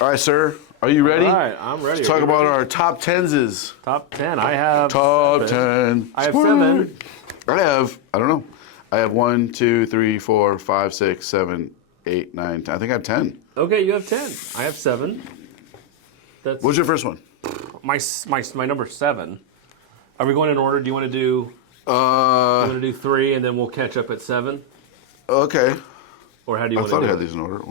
All right, sir. Are you ready? All right, I'm ready. Let's talk about our top tenses. Top 10. I have Top 7. 10. I have 7. I don't know. I have 1, 2, 3, 4, 5, 6, 7, 8, 9, 10. I think I have 10. Okay, you have 10. I have 7. That's What's your first one? my number 7. Are we going in order? Do you want to do 3 and then we'll catch up at 7? Okay. Or how do you I want to thought do I had it? these in order.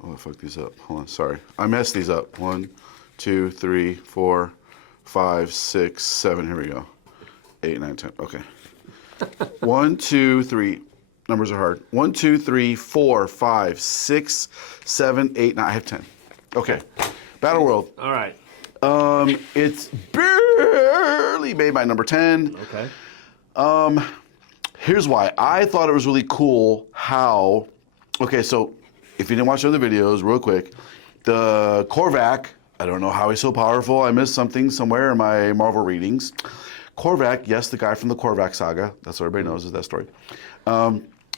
I fucked these up. Hold on, sorry. I messed these up. 1, 2, 3, 4, 5, 6, 7. Here we go. 8, 9, 10. Okay. 1, 2, 3. Numbers are hard. 1, 2, 3, 4, 5, 6, 7, 8, 9. I have 10. Okay. Battle World. All right. It's barely made my number 10. Okay. Here's why. I thought it was really cool how... Okay, so if you didn't watch other videos, real quick, the Korvac, I don't know how he's so powerful. I missed something somewhere in my Marvel readings. Korvac, yes, the guy from the Korvac saga. That's what everybody knows is that story.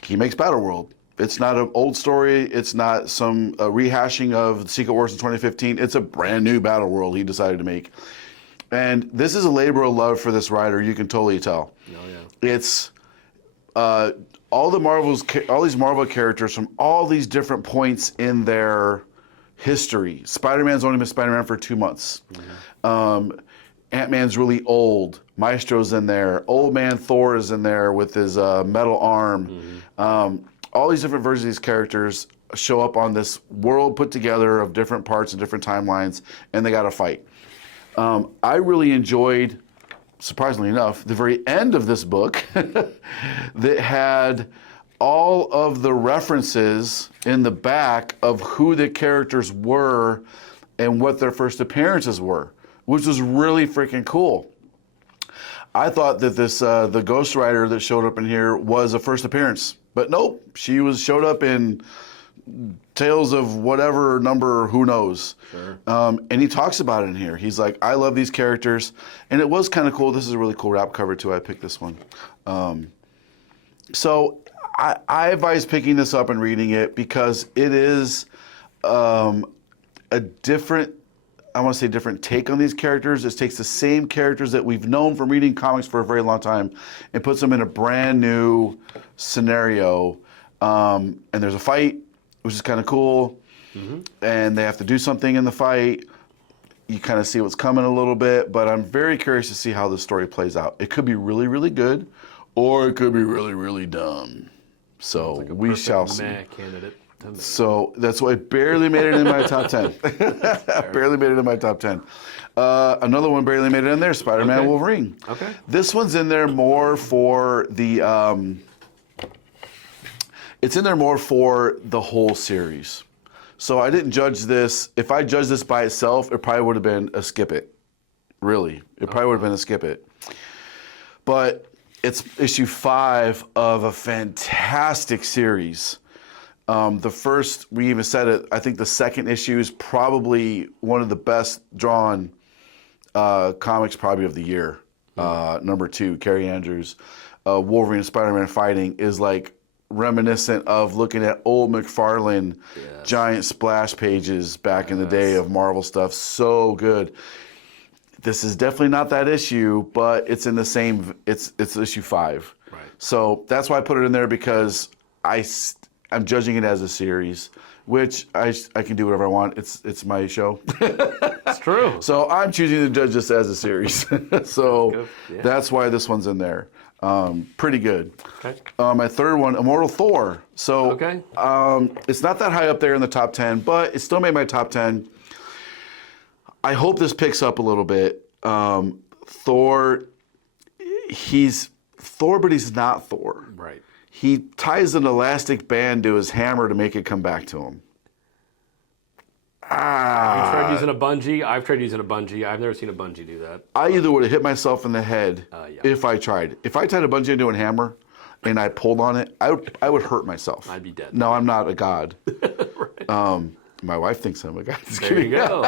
He makes Battle World. It's not an old story. It's not some rehashing of Secret Wars in 2015. It's a brand new Battle World he decided to make. And this is a labor of love for this writer. You can totally tell. Oh, yeah. It's all these Marvel characters from all these different points in their history. Spider-Man's only been Spider-Man for 2 months. Mm-hmm. Ant-Man's really old. Maestro's in there. Old Man Thor is in there with his metal arm. Mm-hmm. All these different versions of these characters show up on this world put together of different parts and different timelines, and they got to fight. I really enjoyed, surprisingly enough, the very end of this book that had all of the references in the back of who the characters were and what their first appearances were, which was really freaking cool. I thought that this the Ghost Rider that showed up in here was a first appearance, but nope, she showed up in Tales of whatever number, who knows. Sure. And he talks about it in here. He's like, I love these characters. And it was kind of cool. This is a really cool wrap cover, too. I picked this one. So I advise picking this up and reading it because it is a different, I want to say different take on these characters. It takes the same characters that we've known from reading comics for a very long time and puts them in a brand new scenario. And there's a fight, which is kind of cool, and they have to do something in the fight. You kind of see what's coming a little bit, but I'm very curious to see how the story plays out. It could be really, really good, or it could be really, really dumb. So like we shall see. Candidate. So that's why it barely made it in my top 10. Barely made it in my top 10. Another one barely made it in there, Spider-Man Wolverine. Okay. This one's in there more for the... It's in there more for the whole series. So I didn't judge this. If I judged this by itself, it probably would have been a skip it. Really. It probably would have been a skip it. But it's issue 5 of a fantastic series. The first, we even said it, I think the second issue is probably one of the best drawn comics probably of the year. Number 2, Carrie Andrews, Wolverine and Spider-Man fighting is like reminiscent of looking at old McFarlane giant splash pages back in the day of Marvel stuff. So good. This is definitely not that issue, but it's in the same, it's issue 5. Right. So that's why I put it in there because I'm judging it as a series, which I can do whatever I want. It's my show. That's true. So I'm choosing to judge this as a series. So that's why this one's in there. Pretty good. Okay. My third one, Immortal Thor. So Okay. It's not that high up there in the top 10, but it still made my top 10. I hope this picks up a little bit. Thor, he's Thor, but he's not Thor. Right. He ties an elastic band to his hammer to make it come back to him. You tried using a bungee? I've tried using a bungee. I've never seen a bungee do that. I either would have hit myself in the head Yeah. if I tried. If I tied a bungee into a hammer and I pulled on it, I would hurt myself. I'd be dead. No, I'm not a god. Right. My wife thinks I'm a god. Just There kidding. you go.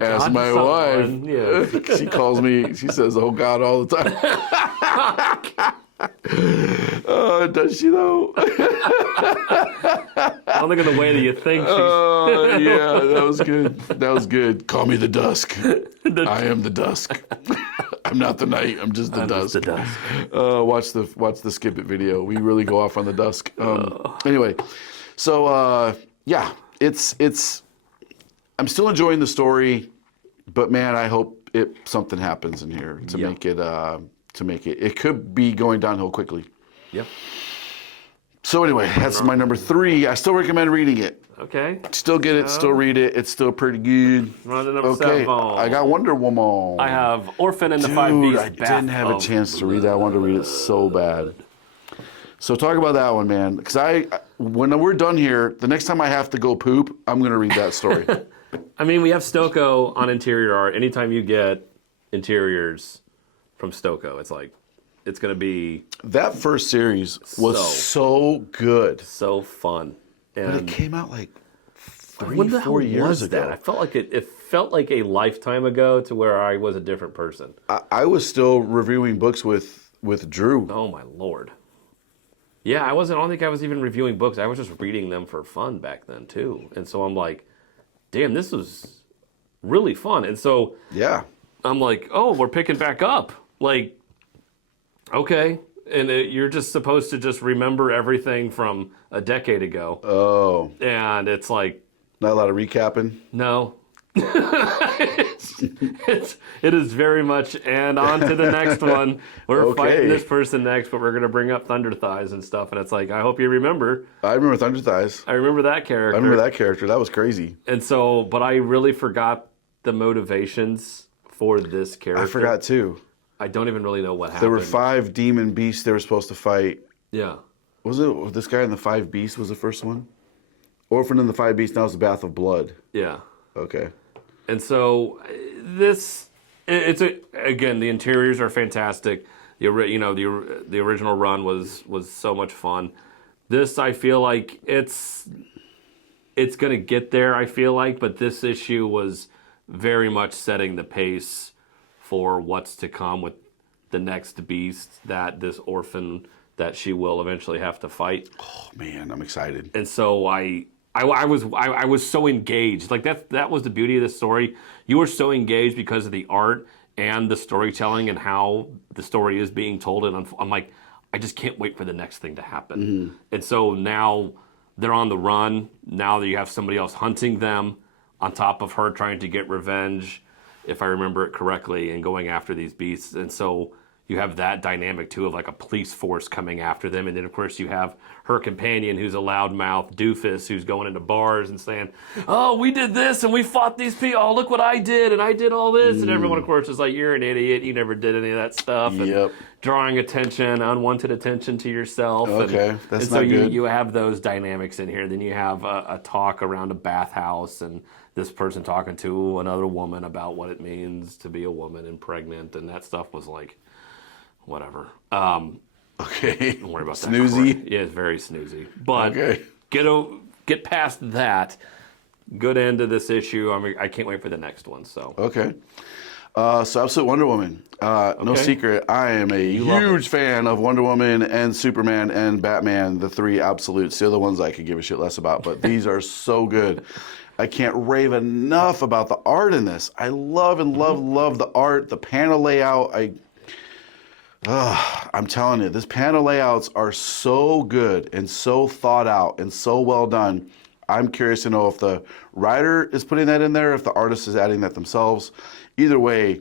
As my wife, Yeah. she calls me, she says, oh God, all the time. Does she though? I don't think in the way that you think she's... Yeah, that was good. That was good. Call me the dusk. I am the dusk. I'm not the night. I'm just the dusk. the dusk. Watch the Skip It video. We really go off on the dusk. Anyway, so yeah, it's. I'm still enjoying the story, but man, I hope something happens in here to make it. It could be going downhill quickly. Yep. So anyway, that's my number 3. I still recommend reading it. Okay. Still get it, still read it. It's still pretty good. On to number Okay, 7. I got Wonder Woman. I have Orphan and the Five Beasts. I didn't have a chance to read that. I wanted to read it so bad. So talk about that one, man. Because when we're done here, the next time I have to go poop, I'm going to read that story. I mean, we have Stoko on interior art. Anytime you get interiors from Stoko, it's like, it's going to be That first series was so good. so fun. But it came out like When the 4 hell years was ago. that? I felt like it felt like a lifetime ago to where I was a different person. I was still reviewing books with Drew. Oh my Lord. Yeah, I don't think I was even reviewing books. I was just reading them for fun back then too. And so I'm like, damn, this was really fun. And so Yeah. I'm like, oh, we're picking back up. Like, okay. And you're just supposed to just remember everything from a decade ago. Oh. And it's like, Not a lot of recapping. no. It is very much, and on to the next one. We're fighting this person next, but we're going to bring up Thunder Thighs and stuff. And it's like, I hope you remember. I remember Thunder Thighs. I remember that character. I remember that character. That was crazy. And so, but I really forgot the motivations for this character. I forgot too. I don't even really know what happened. There were 5 demon beasts they were supposed to fight. Yeah. Was it this guy in the 5 Beasts was the first one? Orphan in the 5 Beasts, now it's the Bath of Blood. Yeah. Okay. And so again, the interiors are fantastic. The original run was so much fun. This, I feel like it's going to get there, I feel like, but this issue was very much setting the pace for what's to come with the next beast that this orphan that she will eventually have to fight. Oh man, I'm excited. And so I was so engaged. Like that was the beauty of this story. You were so engaged because of the art and the storytelling and how the story is being told. And I'm like, I just can't wait for the next thing to happen. Mm-hmm. And so now they're on the run. Now that you have somebody else hunting them on top of her trying to get revenge, if I remember it correctly, and going after these beasts. And so you have that dynamic too of like a police force coming after them. And then of course you have her companion who's a loudmouth doofus who's going into bars and saying, oh, we did this and we fought these people. Oh, look what I did. And I did all this. And everyone of course is like, you're an idiot. You never did any of that stuff. And drawing unwanted attention to yourself. Okay, that's and so not good. You have those dynamics in here. Then you have a talk around a bathhouse and this person talking to another woman about what it means to be a woman and pregnant. And that stuff was like, whatever. Okay. Don't worry about that. Snoozy. Yeah, it's very snoozy. But Okay. get past that. Good end to this issue. I mean, I can't wait for the next one. So Okay. So Absolute Wonder Woman. No secret, I am a huge fan of Wonder Woman and Superman and Batman, the 3 absolutes. They're the ones I could give a shit less about, but these are so good. I can't rave enough about the art in this. I love and love the art, the panel layout. I'm telling you, these panel layouts are so good and so thought out and so well done. I'm curious to know if the writer is putting that in there, if the artist is adding that themselves. Either way,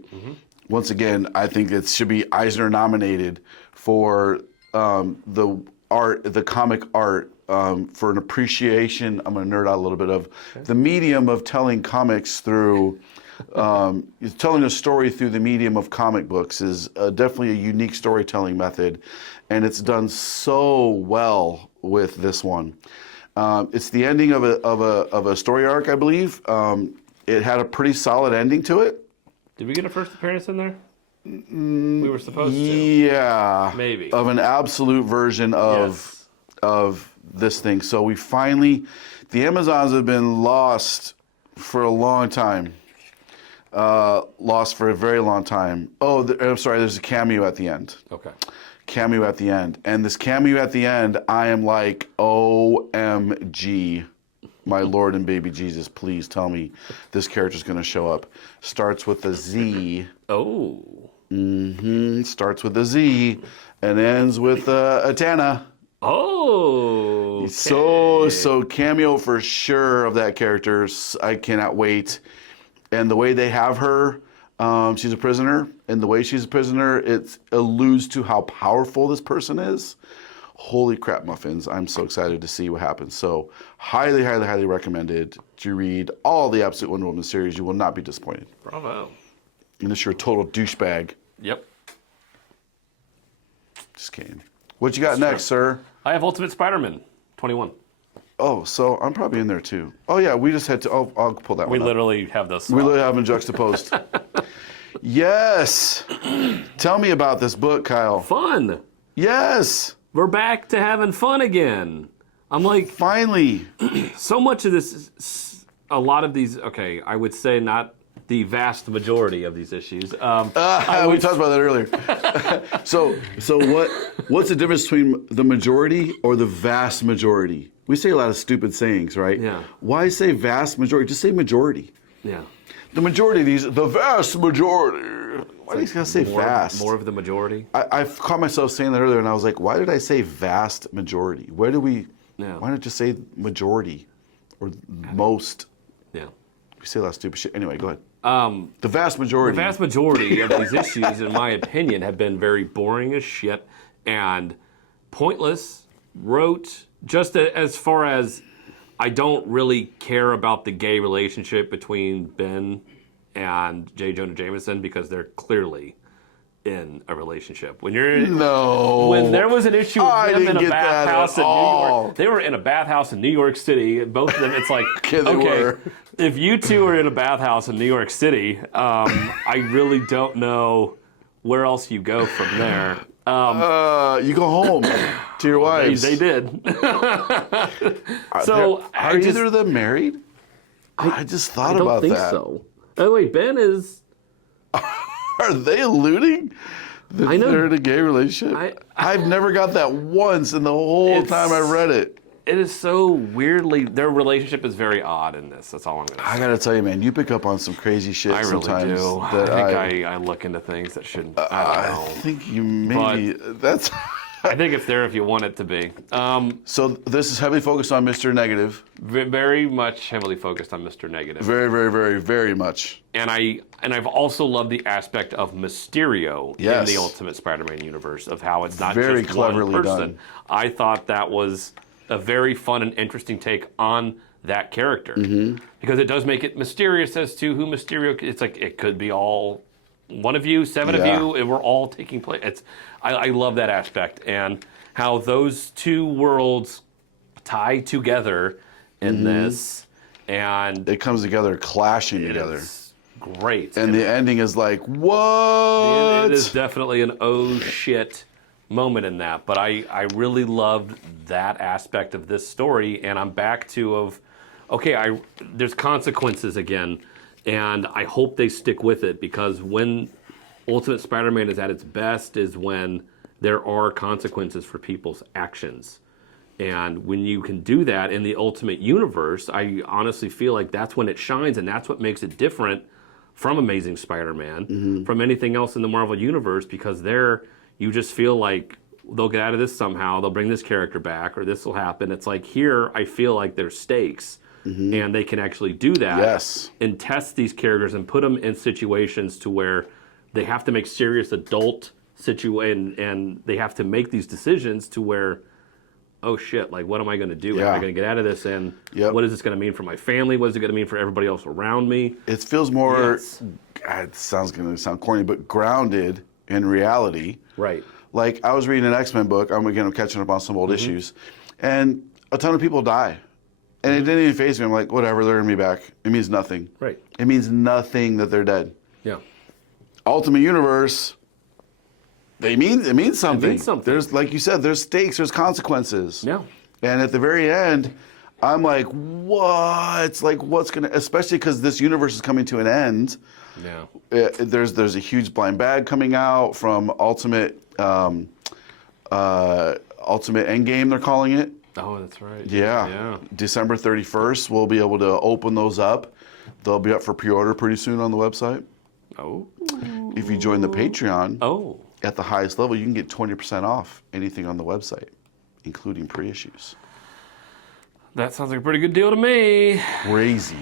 once again, I think it should be Eisner nominated for the art, the comic art, for an appreciation. I'm going to nerd out a little bit of the medium of telling comics through. Telling a story through the medium of comic books is definitely a unique storytelling method, and it's done so well with this one. It's the ending of a story arc, I believe. It had a pretty solid ending to it. did we get a first appearance in there? We were supposed to. Yeah, Maybe. of an absolute version of this thing. So we finally, the Amazons have been lost for a long time. Lost for a very long time. Oh, I'm sorry, there's a cameo at the end. Okay. cameo at the end. And this cameo at the end, I am like, OMG, my Lord and baby Jesus, please tell me this character's going to show up. Starts with a Z. Oh. Starts with a Z and ends with a Tana. Oh. Okay. So cameo for sure of that character. I cannot wait. And the way they have her, she's a prisoner, and the way she's a prisoner, it alludes to how powerful this person is. Holy crap, muffins. I'm so excited to see what happens. So highly, highly, highly recommended to read all the Absolute Wonder Woman series. You will not be disappointed. Bravo. Unless you're a total douchebag. Yep. Just kidding. What you got next, sir? I have Ultimate Spider-Man 21. Oh, so I'm probably in there too. Oh yeah, we just had to. Oh, I'll pull that We one up. literally have those. We literally have them juxtaposed. Yes. Tell me about this book, Kyle. Fun. Yes. We're back to having fun again. I'm like, Finally. so much of this, a lot of these, okay, I would say not the vast majority of these issues. We talked about that earlier. so what's the difference between the majority or the vast majority? We say a lot of stupid sayings, right? Yeah. Why say vast majority? Just say majority. Yeah. The majority of these, the vast majority. Why do you gotta say vast? More of the majority. I've caught myself saying that earlier, and I was like, why did I say vast majority? Where do we? Yeah. Why not just say majority or most? Yeah. We say a lot of stupid shit. Anyway, go ahead. The vast majority. The vast majority of these issues, in my opinion, have been very boring as shit and pointless, rote, just as far as I don't really care about the gay relationship between Ben and J. Jonah Jameson because they're clearly in a relationship. When there was an issue with them in a bathhouse in New York, they were in a bathhouse in New York City. Both of them, it's like, okay, if you two are in a bathhouse in New York City, I really don't know where else you go from there. You go home to your wives. They did. So are either of them married? I just thought about that. I don't think so. Oh wait, Ben is. Are they alluding that I know. they're in a gay relationship? I've never got that once in the whole time I read it. It is so weirdly, their relationship is very odd in this. That's all I'm going to say. I gotta tell you, man, you pick up on some crazy shit I really sometimes. do. That I think I look into things that shouldn't. I don't know. I think you maybe that's. I think it's there if you want it to be. So this is heavily focused on Mr. Negative. Very much heavily focused on Mr. Negative. Very, very, very, very much. And I've also loved the aspect of Mysterio in the Ultimate Spider-Man universe of how it's not very just one cleverly person. done. I thought that was a very fun and interesting take on that character because it does make it mysterious as to who Mysterio. It's like it could be all one of you, seven of you, and we're all taking place. I love that aspect and how those two worlds tie together in this, and It comes together, clashing together. it's great. And the ending is like, what? It is definitely an oh shit moment in that, but I really loved that aspect of this story, and I'm back to okay, there's consequences again, and I hope they stick with it because when Ultimate Spider-Man is at its best is when there are consequences for people's actions. And when you can do that in the Ultimate Universe, I honestly feel like that's when it shines, and that's what makes it different from Amazing Spider-Man, from anything else in the Marvel Universe, because there you just feel like they'll get out of this somehow, they'll bring this character back, or this will happen. It's like here, I feel like there's stakes, and they can actually do that and test these characters and put them in situations to where they have to make serious adult and they have to make these decisions to where, oh shit, like what am I going to do? Am I going to get out of this? And what is this going to mean for my family? What is it going to mean for everybody else around me? It feels more, it sounds going to sound corny, but grounded in reality. Right. Like I was reading an X-Men book, I'm catching up on some old issues, and a ton of people die. And it didn't even faze me. I'm like, whatever, they're going to be back. It means nothing. Right. It means nothing that they're dead. Yeah. Ultimate Universe, it means something. It means something. There's, like you said, there's stakes, there's consequences. Yeah. And at the very end, I'm like, what? Like, what's going to, especially because this universe is coming to an end. Yeah. There's a huge blind bag coming out from Ultimate Ultimate Endgame, they're calling it. Oh, that's right. Yeah. Yeah. December 31st, we'll be able to open those up. They'll be up for pre-order pretty soon on the website. Oh. If you join the Patreon, Oh. at the highest level, you can get 20% off anything on the website, including pre-issues. That sounds like a pretty good deal to me. Crazy.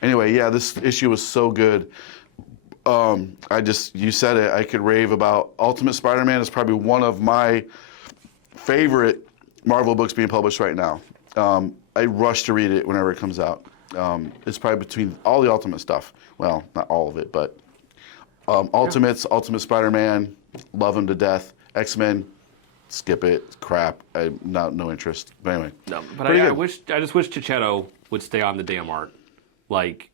Anyway, yeah, this issue was so good. You said it, I could rave about Ultimate Spider-Man is probably one of my favorite Marvel books being published right now. I rush to read it whenever it comes out. It's probably between all the Ultimate stuff. Well, not all of it, but Ultimates, Ultimate Spider-Man, love him to death. X-Men, skip it, crap. No interest. But anyway. No, but Pretty I good. just wish Chichetto would stay on the damn art. Like,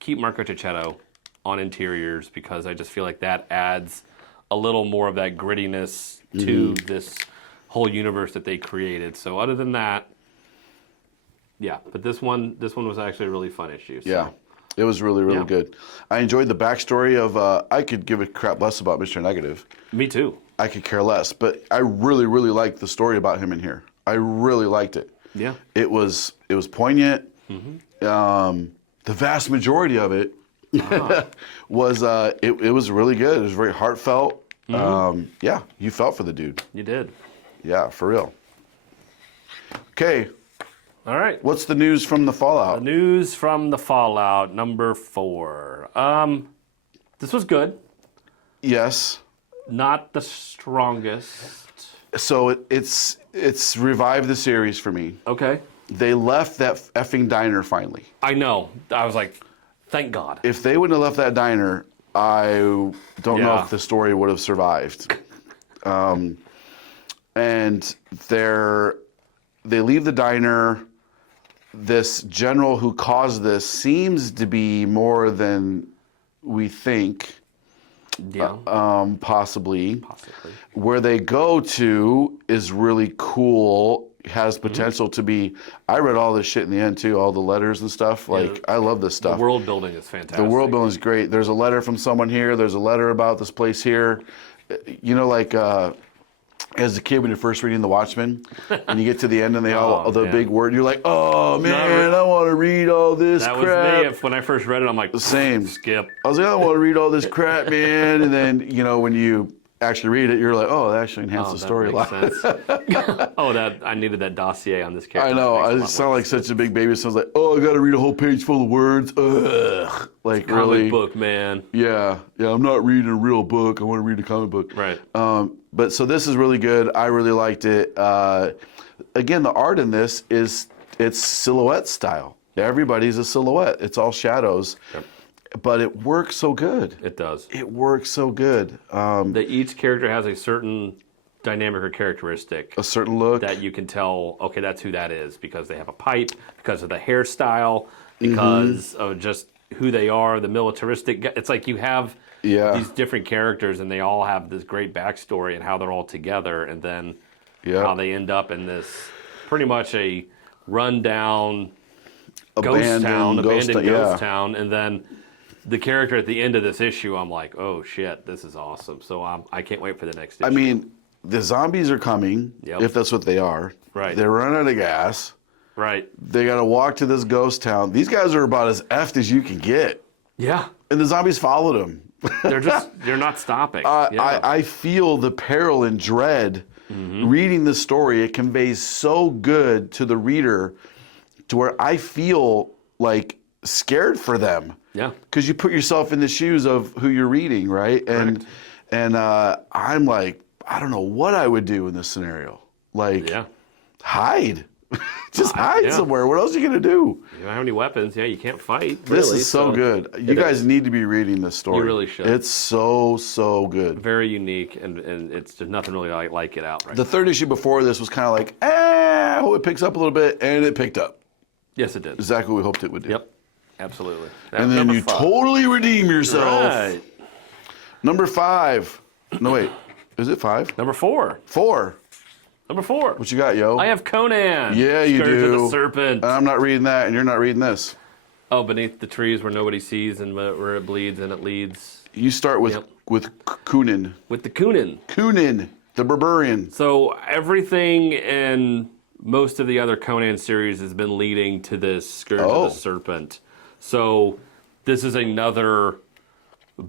keep Marco Chichetto on interiors, because I just feel like that adds a little more of that grittiness to this whole universe that they created. So other than that, yeah. But this one was actually a really fun issue. So. Yeah. It was really, really Yeah. good. I enjoyed the backstory of, I could give a crap less about Mr. Negative. Me too. I could care less, but I really, really liked the story about him in here. I really liked it. Yeah. It was poignant. The vast majority of it was it was really good. It was very heartfelt. Yeah, you felt for the dude. You did. Yeah, for real. Okay, All right. what's the news from the Fallout? News from the Fallout number 4. This was good. Yes. Not the strongest. So it's revived the series for me. Okay. They left that effing diner finally. I know. I was like, thank God. If they wouldn't have left that diner, I don't know Yeah. if the story would have survived. And they leave the diner. This general who caused this seems to be more than we think, Yeah. possibly. Possibly. Where they go to is really cool, has potential to be. I read all this shit in the end too, all the letters and stuff. Like, I love this The stuff. world building is fantastic. The world building is great. There's a letter from someone here. There's a letter about this place here. You know, like as a kid when you're first reading The Watchmen, and you get to the end and they all the man. big word, you're like, oh man, I want to read all this That crap. was me. When I first read it, I'm like, Same. skip. I was like, I want to read all this crap, man. And then, you know, when you actually read it, you're like, oh, that actually enhanced the story a lot. Sense. I needed that dossier on this character. I know. That makes a I lot just sound more like such a big baby. So I was like, oh, I got to read a whole page full of words. Ugh. Like, comic really? book, man. Yeah. I'm not reading a real book. I want to read a comic book. Right. But so this is really good. I really liked it. Again, the art in this it's silhouette style. Everybody's a silhouette. It's all shadows. Yep. But it works so good. It does. It works so good. That each character has a certain dynamic or characteristic A certain look. that you can tell, okay, that's who that is, because they have a pipe, because of the hairstyle, because of just who they are, the militaristic. It's like you have these different characters, and they all have this great backstory and how they're all together, and then how they end up in this pretty much a rundown abandoned ghost town, and then the character at the end of this issue, I'm like, oh shit, this is awesome. So I can't wait for the next issue. I mean, the zombies are coming, if that's what they are. Right. They're running out of gas. right. They got to walk to this ghost town. These guys are about as effed as you can get. Yeah. And the zombies followed them. They're not stopping. I feel the peril and dread reading the story. It conveys so good to the reader to where I feel like scared for them. Yeah. Because you put yourself in the shoes of who you're reading, right? And I'm like, I don't know what I would do in this scenario. Like, hide. Just hide somewhere. What else are you going to do? You don't have any weapons. Yeah, you can't fight. This really, is so good. You guys need to be reading this story. You really should. It's so good. Very unique, and it's there's nothing really like it out right The now. third issue before this was kind of like, it picks up a little bit, and it picked up. Yes, it did. Exactly what we hoped it would do. Yep. Absolutely. And then you totally redeem yourself. Right. Number 5. No, wait. Is it 5? Number 4. 4. Number 4. What you got, yo? I have Conan. Yeah, you Scourge of do. the Serpent. I'm not reading that, and you're not reading this. Oh, beneath the trees where nobody sees and where it bleeds and it leads. You start with Kunin. With the Kunin. Kunin. The Barbarian. So everything in most of the other Conan series has been leading to this Scourge of the Serpent. So this is another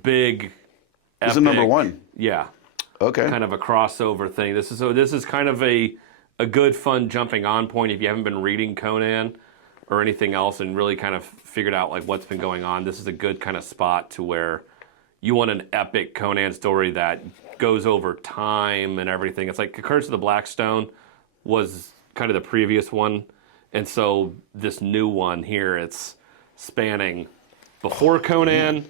big This is epic, number one. Yeah. Okay. Kind of a crossover thing. This is kind of a good fun jumping on point if you haven't been reading Conan or anything else and really kind of figured out like what's been going on. This is a good kind of spot to where you want an epic Conan story that goes over time and everything. It's like Curse of the Black Stone was kind of the previous one, and so this new one here, it's spanning before Conan,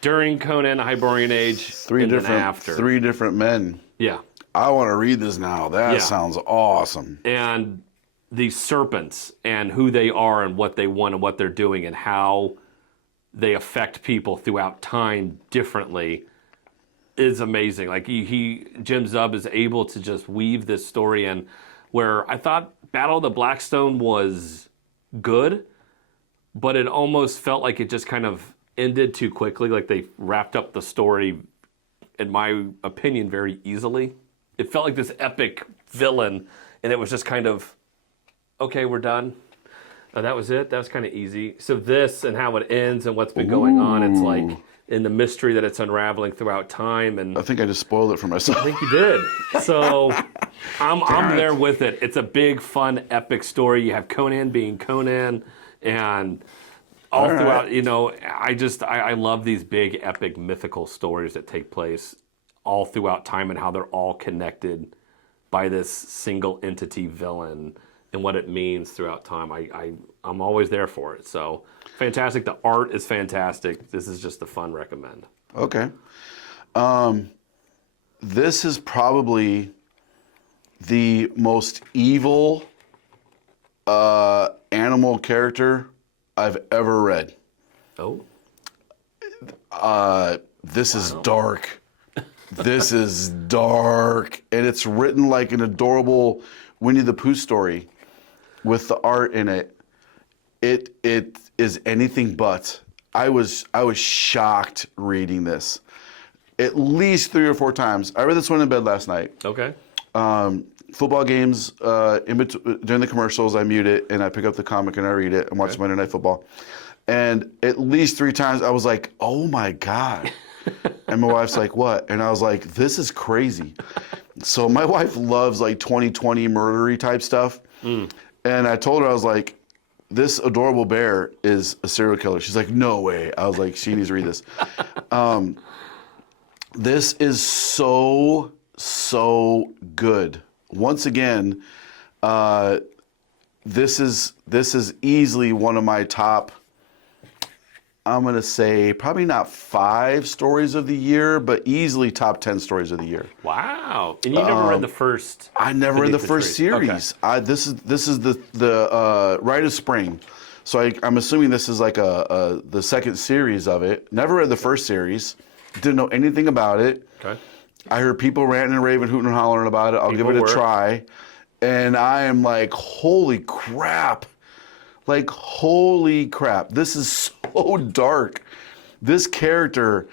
during Conan, the Hyborian Age, and then after. Three different men. Yeah. I want to read this now. That sounds awesome. And these serpents and who they are and what they want and what they're doing and how they affect people throughout time differently is amazing. Like Jim Zub is able to just weave this story in where I thought Battle of the Blackstone was good, but it almost felt like it just kind of ended too quickly. Like they wrapped up the story, in my opinion, very easily. It felt like this epic villain, and it was just kind of, okay, we're done. That was it. That was kind of easy. So this and how it ends and what's been going on, it's like in the mystery that it's unraveling throughout time. And I think I just spoiled it for myself. I think you did. So I'm there with it. It's a big, fun, epic story. You have Conan being Conan, and all throughout, I love these big, epic, mythical stories that take place all throughout time and how they're all connected by this single entity villain and what it means throughout time. I'm always there for it. So fantastic. The art is fantastic. This is just a fun recommend. Okay. This is probably the most evil animal character I've ever read. Oh. This is dark. This is dark. And it's written like an adorable Winnie the Pooh story with the art in it. It is anything but. I was shocked reading this. At least 3 or 4 times. I read this one in bed last night. Okay. Football games, during the commercials, I mute it and I pick up the comic and I read it and watch Monday Night Football. And at least 3 times I was like, oh my God. And my wife's like, what? And I was like, this is crazy. So my wife loves like 2020 murdery type stuff. And I told her, I was like, this adorable bear is a serial killer. She's like, no way. I was like, she needs to read this. This is so good. Once again, this is easily one of my top, I'm going to say probably not 5 stories of the year, but easily top 10 stories of the year. Wow. And you never read the first? I never read the first series. Okay. This is the Rite of Spring. So I'm assuming this is like the second series of it. Never read the first series. Didn't know anything about it. Okay. I heard people ranting and raving, hooting and hollering about it. I'll give it a try. And I am like, holy crap. Like, holy crap. This is so dark. This character,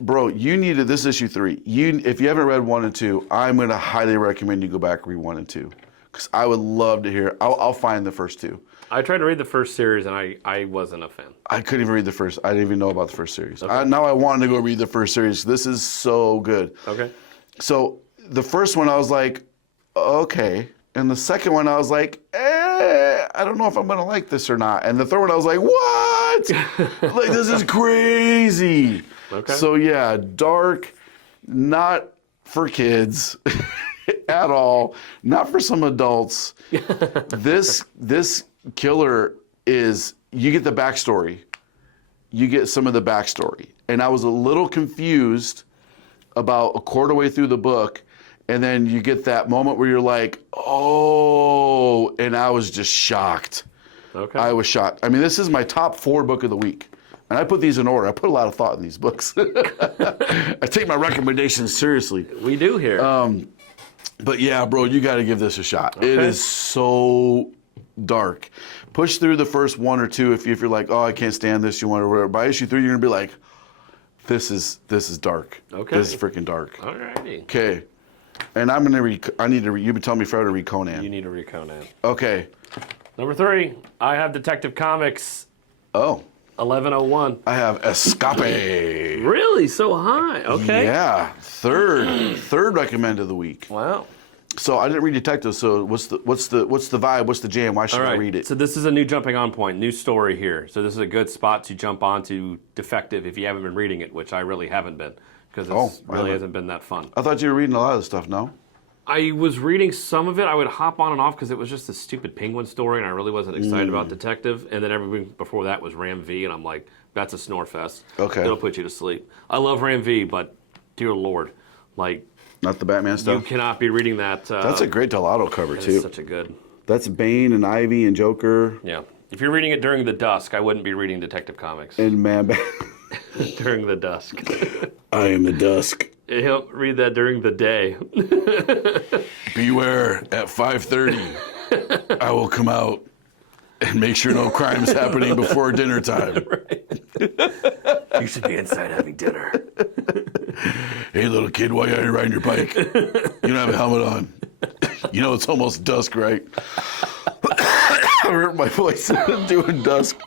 bro, you needed, this is issue 3. If you haven't read 1 and 2, I'm going to highly recommend you go back and read 1 and 2. Because I would love to hear, I'll find the first 2. I tried to read the first series and I wasn't a fan. I couldn't even read the first. I didn't even know about the first series. Okay. Now I wanted to go read the first series. This is so good. Okay. So the first one I was like, okay. And the second one I was like, I don't know if I'm going to like this or not. And the third one I was like, what? Like, this is crazy. Okay. So yeah, dark, not for kids at all. Not for some adults. This killer is, you get the backstory. You get some of the backstory. And I was a little confused about a quarter way through the book, and then you get that moment where you're like, oh, and I was just shocked. Okay. I was shocked. I mean, this is my top 4 book of the week. And I put these in order. I put a lot of thought in these books. I take my recommendations seriously. We do here. But yeah, bro, you got to give this a shot. Okay. It is so dark. Push through the first 1 or 2 if you're like, oh, I can't stand this. You want to. By issue 3, you're gonna be like, this is dark. Okay. This is freaking dark. Alrighty. Okay. And I'm gonna I need to. You've been telling me forever to read Conan. You need to read Conan. Okay. Number 3, I have Detective Comics Oh. 1101. I have Escape. Really? So high? Okay. Yeah. Third recommend of the week. Wow. So I didn't read Detective. So what's the vibe? What's the jam? Why should All I right. read it? So this is a new jumping on point, new story here. So this is a good spot to jump onto Defective if you haven't been reading it, which I really haven't been because it really hasn't been that fun. I thought you were reading a lot of this stuff. No. I was reading some of it. I would hop on and off because it was just a stupid penguin story, and I really wasn't excited about Detective. And then everything before that was Ram V, and I'm like, that's a snore fest. Okay. It'll put you to sleep. I love Ram V, but dear Lord, like Not the Batman you stuff. cannot be reading that. That's a great Delato cover it's too. such a good. That's Bane and Ivy and Joker Yeah. If you're reading it during the dusk, I wouldn't be reading Detective Comics and Man Bat. during the dusk. I am the dusk. Read that during the day. Beware at 5:30. I will come out and make sure no crime is happening before dinner time. You should be inside having dinner. Hey, little kid, why are you riding your bike? You don't have a helmet on. You know it's almost dusk, right? I hurt my voice doing dusk.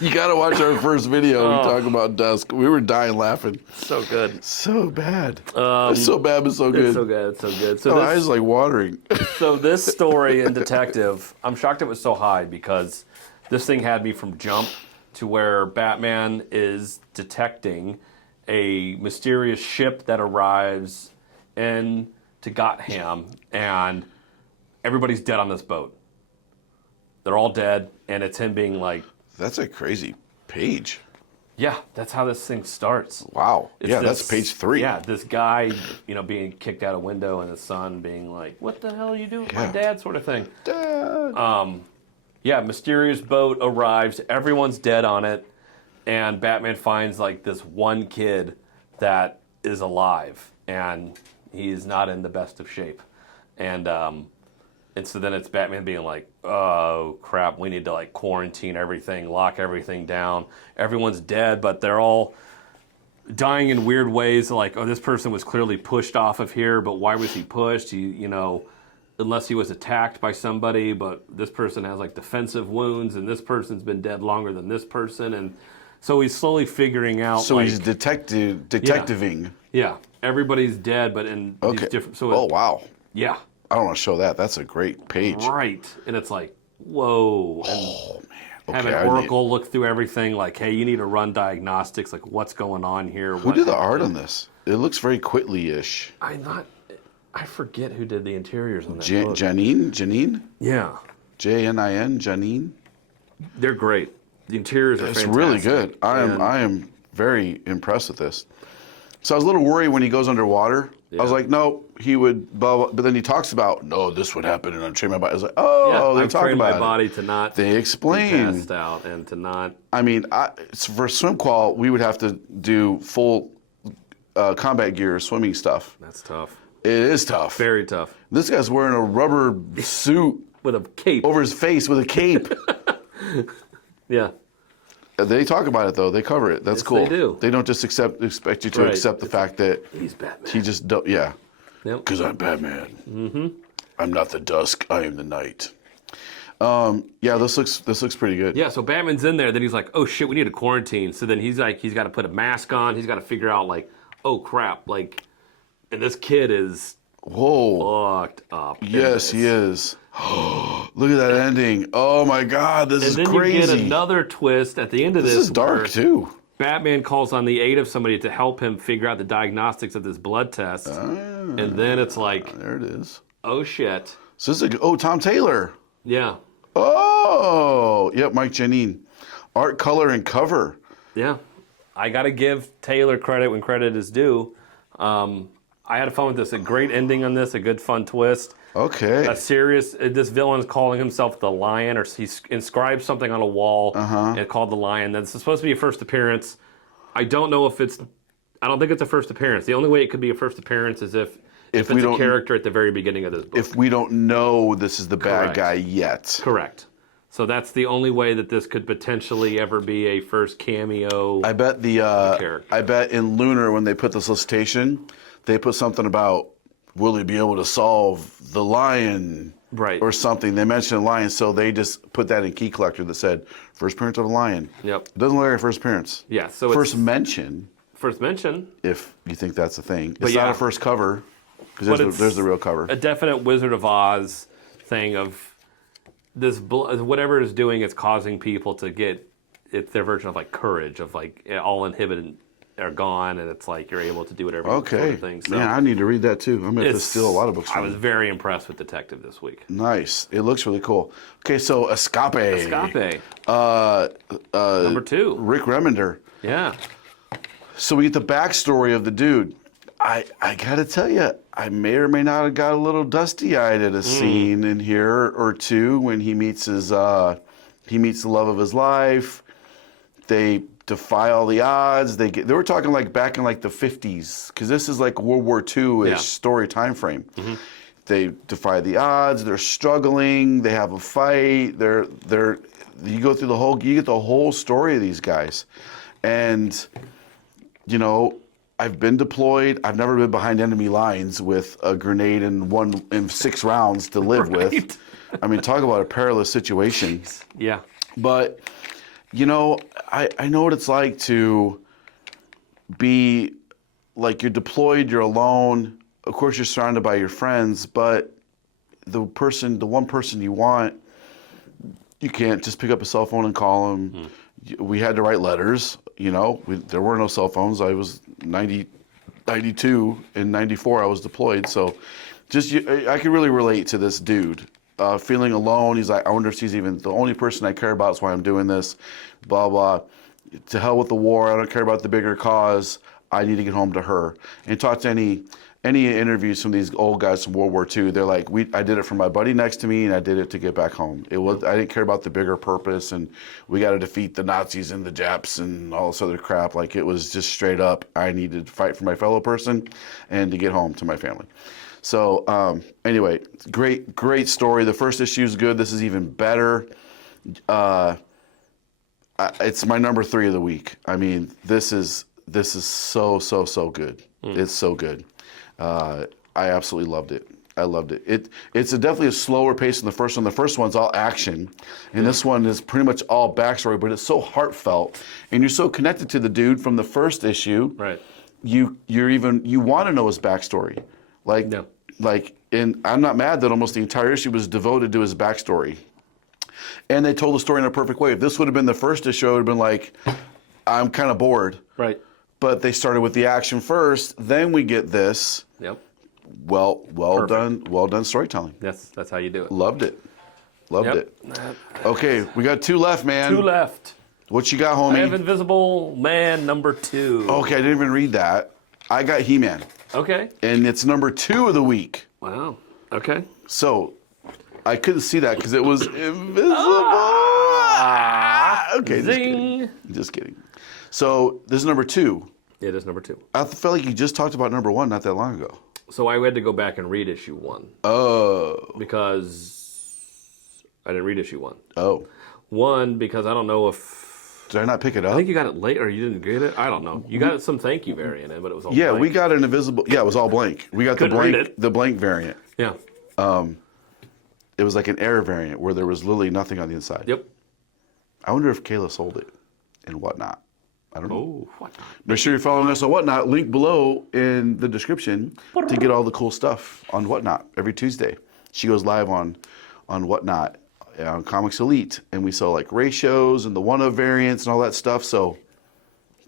You gotta watch our first video. We talk about dusk. We were dying laughing. So good. So bad. It's so bad, but so good. It's so good. It's so good. So My this, eyes like watering. So this story in Detective, I'm shocked it was so high because this thing had me from jump to where Batman is detecting a mysterious ship that arrives in to Gotham, and everybody's dead on this boat. They're all dead, and it's him being like, That's a crazy page. yeah, that's how this thing starts. Wow. It's Yeah, this- that's page 3. Yeah, this guy, being kicked out a window and his son being like, what the hell are you doing with my Yeah. dad, sort of thing. Dad. Yeah, mysterious boat arrives, everyone's dead on it, and Batman finds like this one kid that is alive, and he's not in the best of shape. And so then it's Batman being like, oh crap, we need to like quarantine everything, lock everything down. Everyone's dead, but they're all dying in weird ways. Like, oh, this person was clearly pushed off of here, but why was he pushed? Unless he was attacked by somebody, but this person has like defensive wounds, and this person's been dead longer than this person, and so he's slowly figuring out. So like, he's detectiving. yeah, everybody's dead, but in Okay. these different. So Oh, wow. yeah, I don't want to show that. That's a great page. right, and it's like, whoa, and Oh, man. have Okay, an Oracle look through everything. Like, hey, you need to run diagnostics. Like, what's going on here? Who did the art on this? It looks very Quitely-ish. I forget who did the interiors on that book. Janine? Yeah, J-N-I-N? Janine? they're great. The interiors are It's fantastic. really good. I am very impressed with this. So I was a little worried when he goes underwater. I was Yeah. like, no, he would, blah, blah, but then he talks about, no, this would happen, and I'm training my body. I was like, oh, they're I've talking trained about my it. body to not They be explain. passed out and to not. I mean, for swim qual, we would have to do full combat gear swimming stuff. That's tough. It is tough. Very tough. This guy's wearing a rubber suit With a cape. over his face with a cape. Yeah. They talk about it though. They cover it. That's Yes, cool. they do. They don't just expect you to Right. accept the fact that He's Batman. he just don't. Yeah. Yep. Because I'm Batman. Mm-hmm. I'm not the dusk. I am the night. Yeah, this looks pretty good. Yeah, so Batman's in there, then he's like, oh shit, we need a quarantine. So then he's got to put a mask on. He's got to figure out like, oh crap, like, and this kid is Whoa. fucked up. in Yes, this. he is. Look at that ending. Oh my God, this And is then crazy. you get another twist at the end of this. This is dark where too. Batman calls on the aid of somebody to help him figure out the diagnostics of this blood test. And then it's like, There it is. oh shit. So this is Tom Taylor. Yeah. Oh, yep, Mike Janine. Art, color, and cover. Yeah. I got to give Taylor credit when credit is due. I had fun with this. A great ending on this, a good fun twist. Okay. This villain is calling himself the Lion, or he inscribed something on a wall and called the Lion. That's supposed to be a first appearance. I don't know if it's. I don't think it's a first appearance. The only way it could be a first appearance is if it's we a don't- character at the very beginning of this book. If we don't know this is the bad Correct. guy yet. Correct. So that's the only way that this could potentially ever be a first cameo. I bet character. I bet in Lunar when they put the solicitation, they put something about will he be able to solve the lion? Right. Or something. They mentioned a lion, so they just put that in Key Collector that said first appearance of a lion. Yep. It doesn't look like a first appearance. Yeah. So First it's mention, first mention, if you think that's a thing. But It's not yeah. a first cover, because But there's the real cover. a definite Wizard of Oz thing of this whatever it's doing. It's causing people to get it's their version of like courage of like all inhibited are gone, and it's like you're able to do whatever Okay. sort of thing. So Man, I need to read that too. I'm going to have to steal a lot of books I from was you. very impressed with Detective this week. Nice. It looks really cool. Okay, so Escape. Escape. Number 2. Rick Remender. Yeah. So we get the backstory of the dude. I gotta tell you, I may or may not have got a little dusty-eyed at a scene in here or two when he meets the love of his life. They defy all the odds. They were talking like back in like the 50s, because this is like World War II-ish Yeah. story time frame. They defy the odds. They're struggling. They have a fight. You go through you get the whole story of these guys, and you know, I've been deployed. I've never been behind enemy lines with a grenade and 6 rounds to live Right. with. I mean, talk about a perilous situation. Yeah. But, you know, I know what it's like to be like you're deployed, you're alone. Of course, you're surrounded by your friends, but the one person you want, you can't just pick up a cell phone and call them. We had to write letters, you know. There were no cell phones. I was 92 and 94 I was deployed, so I could really relate to this dude feeling alone. He's like, I wonder if she's even the only person I care about. Is why I'm doing this, blah blah. To hell with the war. I don't care about the bigger cause. I need to get home to her. And talk to any interviews from these old guys from World War II. They're like, I did it for my buddy next to me, and I did it to get back home. I didn't care about the bigger purpose, and we got to defeat the Nazis and the Japs and all this other crap. Like, it was just straight up, I needed to fight for my fellow person and to get home to my family. So anyway, great story. The first issue is good. This is even better. It's my number 3 of the week. I mean, this is so good. It's so good. I absolutely loved it. I loved it. It's definitely a slower pace than the first one. The first one's all action, and this one is pretty much all backstory. But it's so heartfelt, and you're so connected to the dude from the first issue. Right. You want to know his backstory, and I'm not mad that almost the entire issue was devoted to his backstory. And they told the story in a perfect way. If this would have been the first issue, it would have been like, I'm kind of bored. Right. But they started with the action first, then we get this. Yep. Well Perfect. done storytelling. That's how you do it. Loved it. Loved Yep. it. Okay, we got 2 left, man. 2 left. What you got, I homie? have Invisible Man number 2. Okay, I didn't even read that. I got He-Man, Okay. and it's number 2 of the week. Wow. Okay. So I couldn't see that because it was invisible. Okay, Zing. just kidding. So this is number 2. It is number 2. I felt like you just talked about number 1 not that long ago. So I had to go back and read issue 1 Oh. because I didn't read issue 1. Oh. 1, because I don't know if Did I not pick it up? I think you got it late or you didn't get it. I don't know. You got some thank you variant in, but it was all Yeah, blank. we got an invisible. Yeah, it was all blank. We got Couldn't read it. the blank variant. Yeah. It was like an error variant where there was literally nothing on the inside. Yep. I wonder if Kayla sold it and whatnot. I don't know. Oh, what? Make sure you're following us on Whatnot. Link below in the description to get all the cool stuff on Whatnot every Tuesday. She goes live on Whatnot on Comics Elite, and we sell like ratios and the one-of variants and all that stuff. So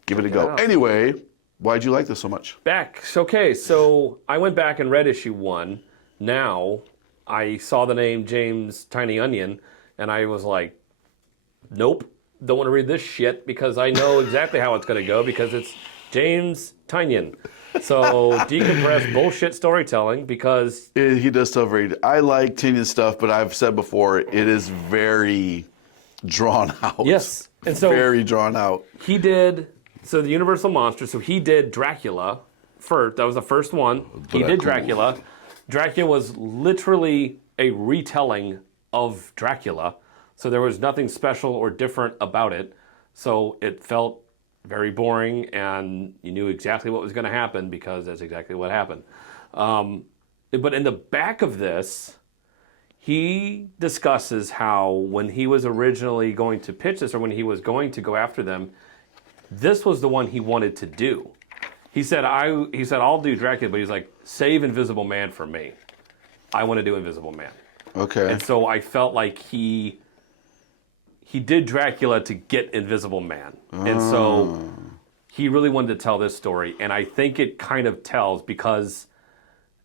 give it a go. out. Anyway, why'd you like this so much? Back. Okay, so I went back and read issue 1. Now I saw the name James Tiny Onion, and I was like, nope, don't want to read this shit because I know exactly how it's going to go because it's James Tynion. So decompressed bullshit storytelling because He does stuff very. I like Tinian stuff, but I've said before, it is very drawn out. yes, and so Very drawn out. he did the Universal Monster. So he did Dracula first. That was the first one. He did Dracula. Dracula was literally a retelling of Dracula. So there was nothing special or different about it. So it felt very boring, and you knew exactly what was going to happen because that's exactly what happened. but in the back of this, he discusses how when he was originally going to pitch this, or when he was going to go after them, this was the one he wanted to do. He said, I'll do Dracula, but he's like, save Invisible Man for me. I want to do Invisible Man. Okay. And so I felt like he did Dracula to get Invisible Man. And so he really wanted to tell this story. And I think it kind of tells because,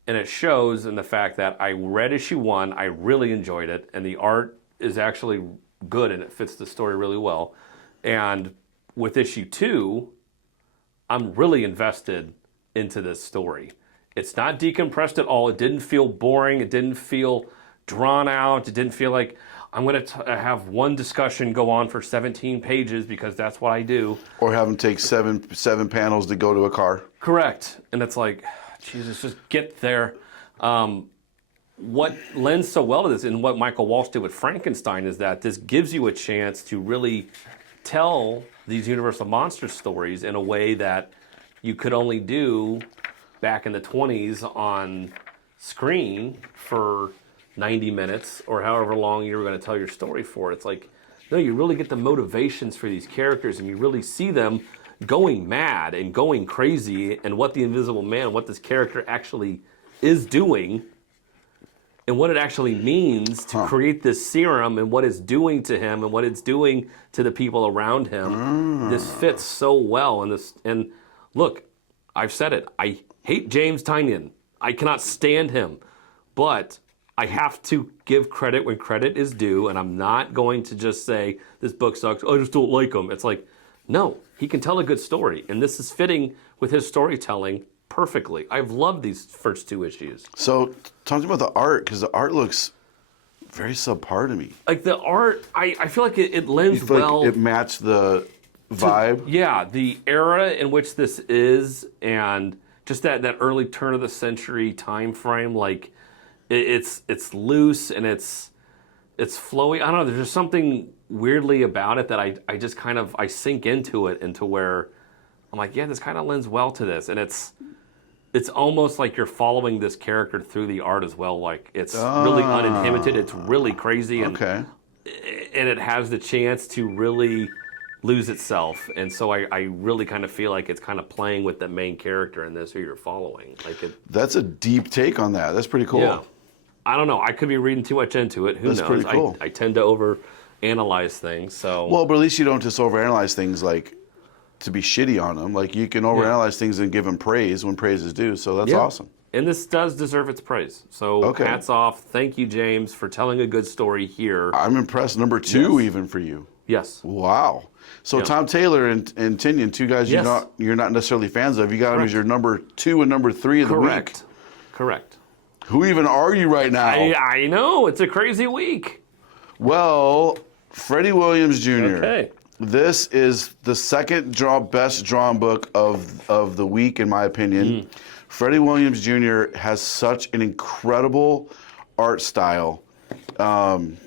and it shows in the fact that I read issue 1, I really enjoyed it, and the art is actually good and it fits the story really well. And with issue 2, I'm really invested into this story. It's not decompressed at all. It didn't feel boring. It didn't feel drawn out. It didn't feel like I'm going to have one discussion go on for 17 pages because that's what I do. Or have them take seven panels to go to a car. Correct. And it's like, Jesus, just get there. What lends so well to this, and what Michael Walsh did with Frankenstein, is that this gives you a chance to really tell these Universal Monster stories in a way that you could only do back in the 20s on screen for 90 minutes or however long you were going to tell your story for. It's like, no, you really get the motivations for these characters and you really see them going mad and going crazy, and what the Invisible Man, what this character actually is doing, and what it actually means to create this serum, and what it's doing to him, and what it's doing to the people around him. This fits so well. And look, I've said it. I hate James Tynion. I cannot stand him. But I have to give credit when credit is due, and I'm not going to just say, this book sucks, I just don't like him. It's like, no, he can tell a good story, and this is fitting with his storytelling perfectly. I've loved these first 2 issues. So, talk to me about the art, because the art looks very subpar to me. Like the art, I feel like it lends You feel well. like it matched the vibe? Yeah, the era in which this is, and just that early turn of the century time frame. Like it's loose and it's flowy. I don't know. There's just something weirdly about it that I just kind of I sink into it, into where I'm like, yeah, this kind of lends well to this, and it's almost like you're following this character through the art as well. Like it's really uninhibited. It's really crazy, and it has the chance to really lose itself. And so I really kind of feel like it's kind of playing with the main character in this who you're following. Like That's a deep take on that. That's pretty cool. Yeah. I don't know. I could be reading too much into it. Who knows? Pretty cool. I tend to overanalyze things. So well, but at least you don't just overanalyze things like to be shitty on them. Like you can overanalyze things and give them praise when praise is due. So that's awesome. And this does deserve its praise. So hats off. Thank you, James, for telling a good story here. I'm impressed. Number 2 even for you. Yes. Wow. So Tom Taylor and Tynion, 2 guys you're not necessarily fans of. You got them as your number 2 and number 3 of the week. Correct. Who even are you right now? I know. It's a crazy week. Well, Freddie Williams Jr. Okay. This is the second best drawn book of the week, in my opinion. Freddie Williams Jr. has such an incredible art style. I mean,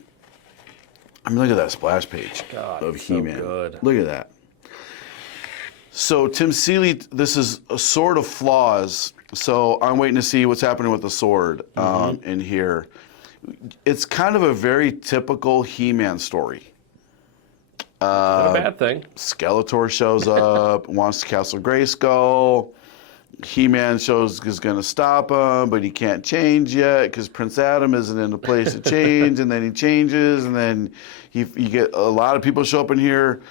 look at that splash page of He-Man. So good. Look at that. So Tim Seeley, this is a Sword of Flaws. So I'm waiting to see what's happening with the sword in here. It's kind of a very typical He-Man story. Not a bad thing. Skeletor shows up, wants to Castle Grayskull. He-Man is going to stop him, but he can't change yet because Prince Adam isn't in a place to change, and then he changes, and then you get a lot of people show up in here.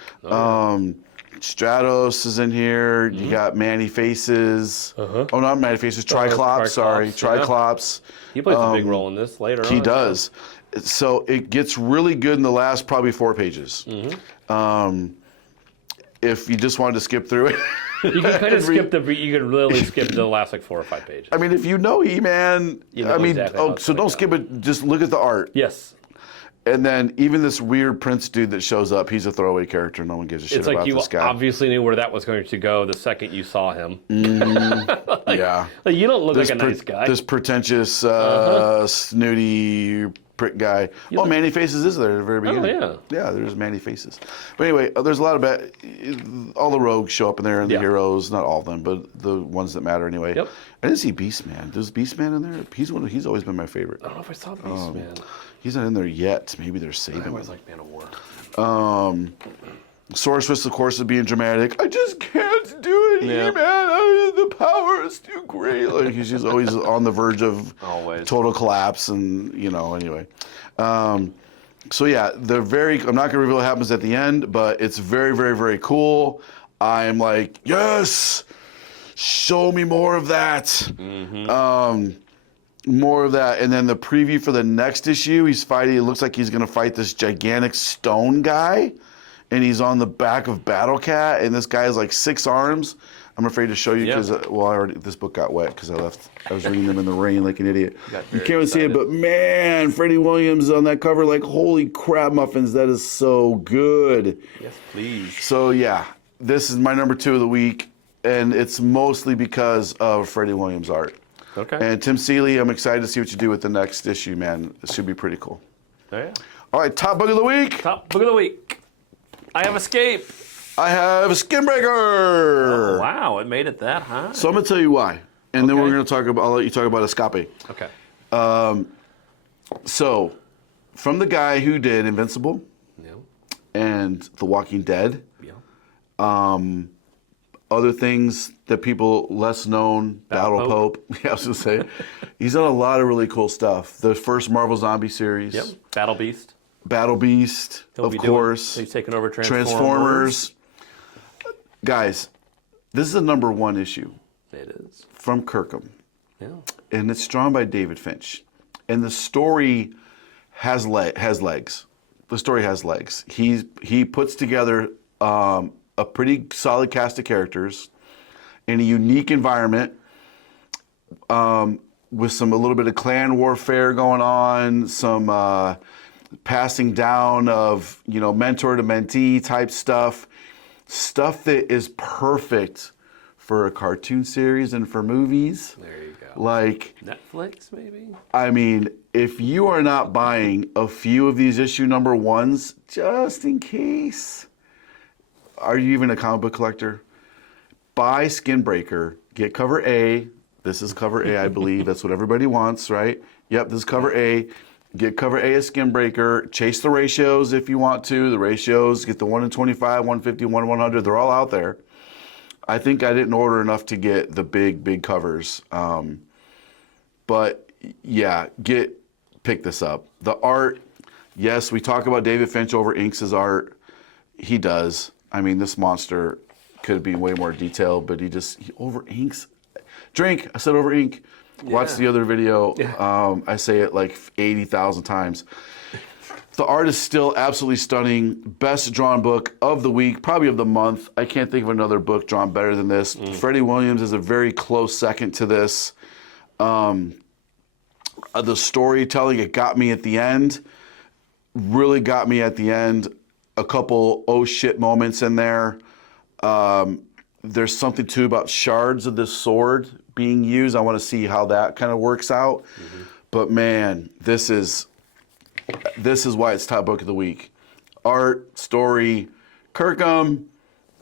Stratos is in here. You got Manny Faces. Oh, not Manny Faces. Triclops. Sorry, Triclops. He plays a big role in this later on. He does. So it gets really good in the last probably 4 pages. If you just wanted to skip through it. You can kind of skip you can literally skip the last like 4 or 5 pages. I mean, if you know He-Man, exactly so don't skip it. Just look at the art. Yes. And then even this weird Prince dude that shows up, he's a throwaway character. No one gives a shit about this guy. You obviously knew where that was going to go the second you saw him. Yeah. Like, you don't look like a nice guy. This pretentious, snooty prick guy. Oh, Manny Faces is there at the very beginning. yeah. Yeah, there's Manny Faces. But anyway, there's a lot of all the rogues show up in there, and the heroes, not all of them, but the ones that matter anyway. Yep. I didn't see Beastman. There's Beastman in there? He's always been my favorite. I don't know if I saw Beastman. He's not in there yet. Maybe they're I saving him. always like Man of War. Sorceress, of course, is being dramatic. I just can't do it, Yeah. He-Man. The power is too great. Like he's just always on the verge of Always. total collapse, and anyway. So yeah, they're very. I'm not going to reveal what happens at the end, but it's very, very, very cool. I'm like, yes, show me more of that. More of that, and then the preview for the next issue, he's fighting. It looks like he's going to fight this gigantic stone guy, and he's on the back of Battle Cat, and this guy has like 6 arms. I'm afraid to show you because this book got wet because I was reading them in the rain like an idiot. You can't even see it, but man, Freddie Williams on that cover, like holy crap, muffins, that is so good. Yes, please. So yeah, this is my number 2 of the week, and it's mostly because of Freddie Williams art. Okay. And Tim Seeley, I'm excited to see what you do with the next issue, man. It should be pretty cool. Oh, yeah. All right, top book of the week. Top book of the week. I have Escape. I have Skinbreaker. Oh, wow, it made it that high. So I'm going to tell you why. And then we're going to talk about, I'll let you talk about Escape. Okay. So, from the guy who did Invincible Yeah. and The Walking Dead, Yeah. other things that people less known, Battle Pope. Yeah, I was going to say. He's done a lot of really cool stuff. The first Marvel Zombie series. Yep. Battle Beast. Battle Beast, of course. He's taken over Transformers. Guys, this is a number 1 issue It is. from Kirkham. Yeah. And it's drawn by David Finch. And the story has legs. The story has legs. He puts together a pretty solid cast of characters in a unique environment with a little bit of clan warfare going on, some passing down of mentor to mentee type stuff that is perfect for a cartoon series and for movies. There you go. Like Netflix, maybe? I mean, if you are not buying a few of these issue number 1s, just in case, are you even a comic book collector? Buy Skinbreaker, get cover A. This is cover A, I believe. That's what everybody wants, right? Yep, this is cover A. Get cover A of Skinbreaker. Chase the ratios if you want to. The ratios, get the 1 in 25, 150, 1 in 100. They're all out there. I think I didn't order enough to get the big covers. But yeah, pick this up. The art, yes, we talk about David Finch over inks art. He does. I mean, this monster could be way more detailed, but he over inks. Drink, I said over ink. Watch the other video. Yeah. I say it like 80,000 times. The art is still absolutely stunning. Best drawn book of the week, probably of the month. I can't think of another book drawn better than this. Freddie Williams is a very close second to this. The storytelling, it got me at the end. Really got me at the end. A couple oh shit moments in there. There's something too about shards of this sword being used. I want to see how that kind of works out. But man, this is why it's top book of the week. Art, story, Kirkham,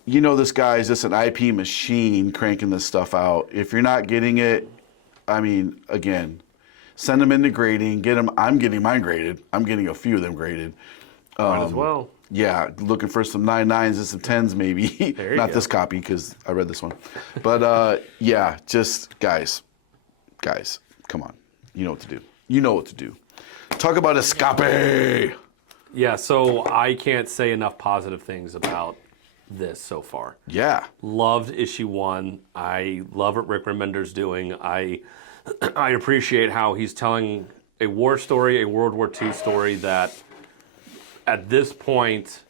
this guy is just an IP machine cranking this stuff out. If you're not getting it, I mean, again, send them into grading. Get them. I'm getting mine graded. I'm getting a few of them graded. Might as well. Yeah, looking for some 9.9s and some 10s maybe. There you Not go. this copy because I read this one. But yeah, just guys, come on. You know what to do. You know what to do. Talk about Escape. Yeah, so I can't say enough positive things about this so far. Yeah. Loved issue 1. I love what Rick Remender's doing. I appreciate how he's telling a war story, a World War II story that at this point,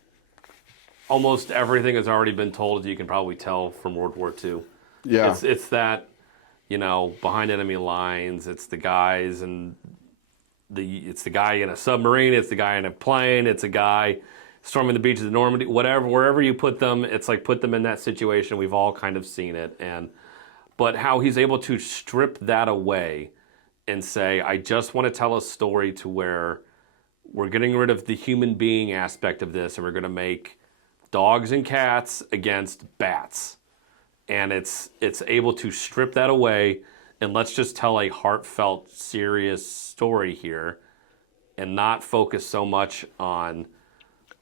almost everything has already been told, as you can probably tell from World War II. Yeah. It's that, behind enemy lines, it's the guys and it's the guy in a submarine, it's the guy in a plane, it's a guy storming the beaches of Normandy, wherever you put them, it's like put them in that situation. We've all kind of seen it. But how he's able to strip that away and say, I just want to tell a story to where we're getting rid of the human being aspect of this, and we're going to make dogs and cats against bats. And it's able to strip that away, and let's just tell a heartfelt, serious story here, and not focus so much on,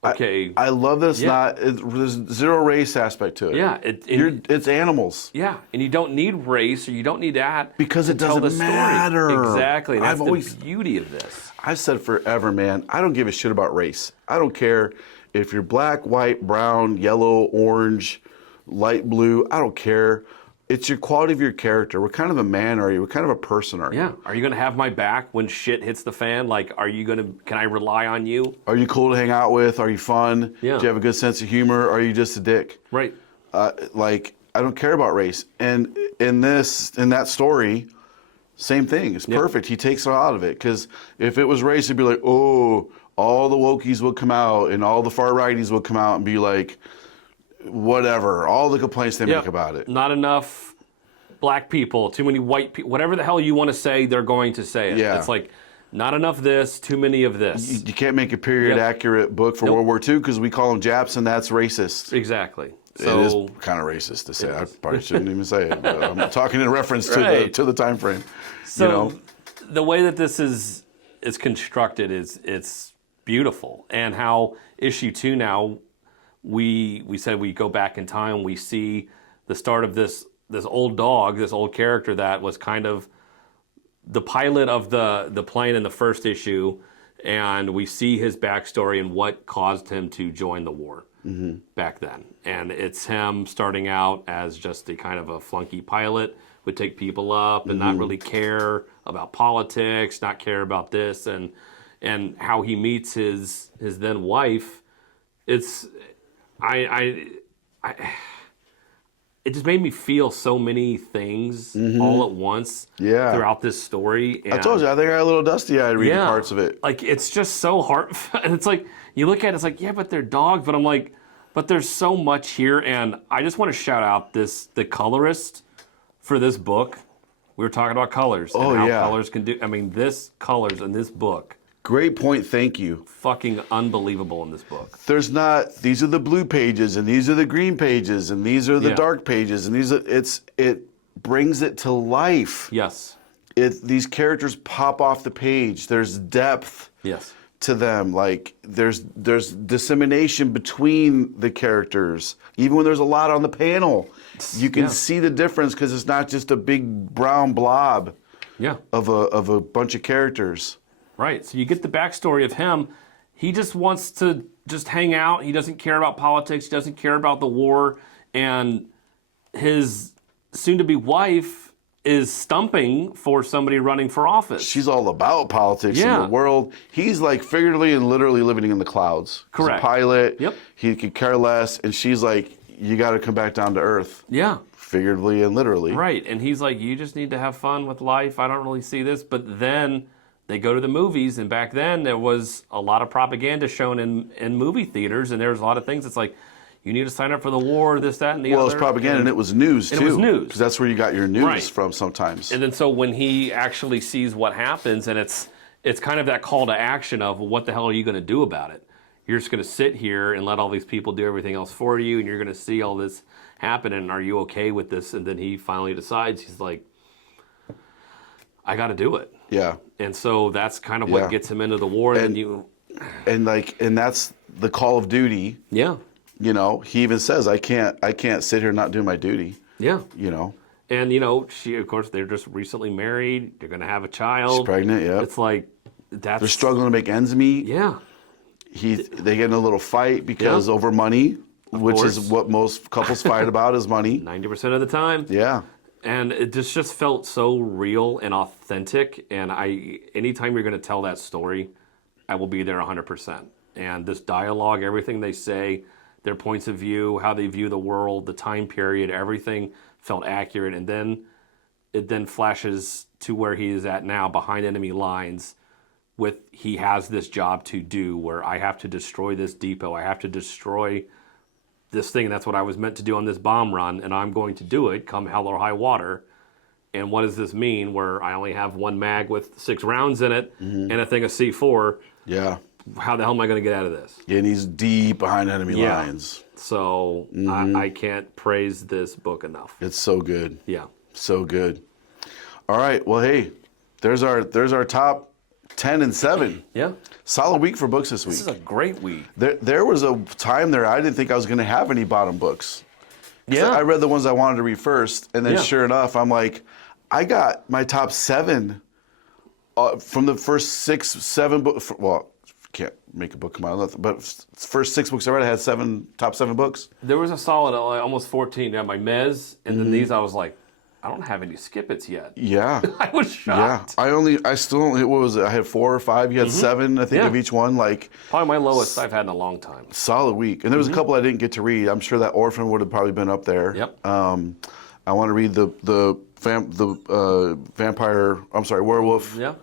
okay. I love that there's zero race aspect to it. Yeah, it's animals. Yeah, and you don't need race, or you don't need that Because to it tell doesn't the matter. story. Exactly, and that's I've always- the beauty of this. I've said forever, man, I don't give a shit about race. I don't care if you're black, white, brown, yellow, orange, light blue. I don't care. It's your quality of your character. What kind of a man are you? What kind of a person are you? Yeah, are you going to have my back when shit hits the fan? Like, can I rely on you? Are you cool to hang out with? Are you fun? Yeah. Do you have a good sense of humor? Or are you just a dick? Right. Like, I don't care about race. And in that story, same thing. It's perfect. He takes it out of it. Because if it was race, it'd be like, oh, all the wokies would come out and all the far righties would come out and be like, whatever, all the complaints they make about it. Not enough black people, too many white people, whatever the hell you want to say, they're going to say it. Yeah. It's like, not enough this, too many of this. You can't make a period accurate book for World War II because we call them Japs and that's racist. Exactly. It is kind of racist to say. I probably shouldn't even say it. But I'm talking in reference to the time frame. So the way that this is constructed it's beautiful, and how issue 2 now we said we go back in time, we see the start of this old dog, this old character that was kind of the pilot of the plane in the first issue, and we see his backstory and what caused him to join the war back then. And it's him starting out as just a kind of a flunky pilot, would take people up and not really care about politics, not care about this, and how he meets his then wife. It's it just made me feel so many things all at once throughout this story. And I told you, I think I got a little dusty-eyed reading parts of it. Like, it's just so heartfelt. And it's like, you look at it, it's like, yeah, but they're dogs. But I'm like, but there's so much here. And I just want to shout out the colorist for this book. We were talking about colors and how colors can do. I mean, this colors in this book. Great point, thank you. Fucking unbelievable in this book. There's not, these are the blue pages, and these are the green pages, and these are the dark pages, and it brings it to life. Yes. These characters pop off the page. There's depth to them. Like, there's dissemination between the characters. Even when there's a lot on the panel, you can see the difference because it's not just a big brown blob of a bunch of characters. Right. So you get the backstory of him. He just wants to just hang out. He doesn't care about politics. He doesn't care about the war. And his soon-to-be wife is stumping for somebody running for office. She's all about politics in the world. He's like figuratively and literally living in the clouds. Correct. He's a pilot. Yep. He could care less. And she's like, you got to come back down to earth. Yeah. Figuratively and literally. Right. And he's like, you just need to have fun with life. I don't really see this. But then they go to the movies, and back then there was a lot of propaganda shown in movie theaters, and there was a lot of things. It's like, you need to sign up for the war, this, that, and the other. Well, it's propaganda, and it was news, too. It was news. Because that's where you got your news from sometimes. And then so when he actually sees what happens, and it's kind of that call to action of, well, what the hell are you going to do about it? You're just going to sit here and let all these people do everything else for you, and you're going to see all this happen, and are you okay with this? And then he finally decides, he's like, I got to do it. Yeah. And so that's kind of what gets him into the war. And that's the call of duty. Yeah. You know, he even says, I can't sit here and not do my duty. Yeah. You know. And, you know, she, of course, they're just recently married. They're going to have a child. She's pregnant, yeah. It's like, they're struggling to make ends meet. Yeah. They get in a little fight because over money, which is what most couples fight about is money. 90% of the time. Yeah. And it just felt so real and authentic. And anytime you're going to tell that story, I will be there 100%. And this dialogue, everything they say, their points of view, how they view the world, the time period, everything felt accurate. And then it then flashes to where he is at now, behind enemy lines, with he has this job to do where I have to destroy this depot. I have to destroy this thing. That's what I was meant to do on this bomb run, and I'm going to do it come hell or high water. And what does this mean where I only have one mag with 6 rounds in it and a thing of C4? Yeah. how the hell am I going to get out of this? And he's deep behind enemy Yeah. lines. So I can't praise this book enough. It's so good. Yeah. So good. All right. Well, hey, there's our top 10 and 7. Yeah. Solid week for books this week. This is a great week. There was a time there I didn't think I was going to have any bottom books. Yeah. I read the ones I wanted to read first, and then Yeah. sure enough, I'm like, I got my top 7 from the first 6, 7 books. Well, can't make a book come out of nothing, but first 6 books I read, I had top 7 books. There was a solid almost 14. I had my Mez, and then these I was like, I don't have any skip-its yet. Yeah. I was Yeah, shocked. I still only, what was it? I had 4 or 5. You had 7, I think, Yeah. of each one. Like, Probably my lowest I've had in a long time. solid week. And there was a couple I didn't get to read. I'm sure that Orphan would have probably been up there. Yep. I want to read the vampire. I'm sorry, werewolf Yeah.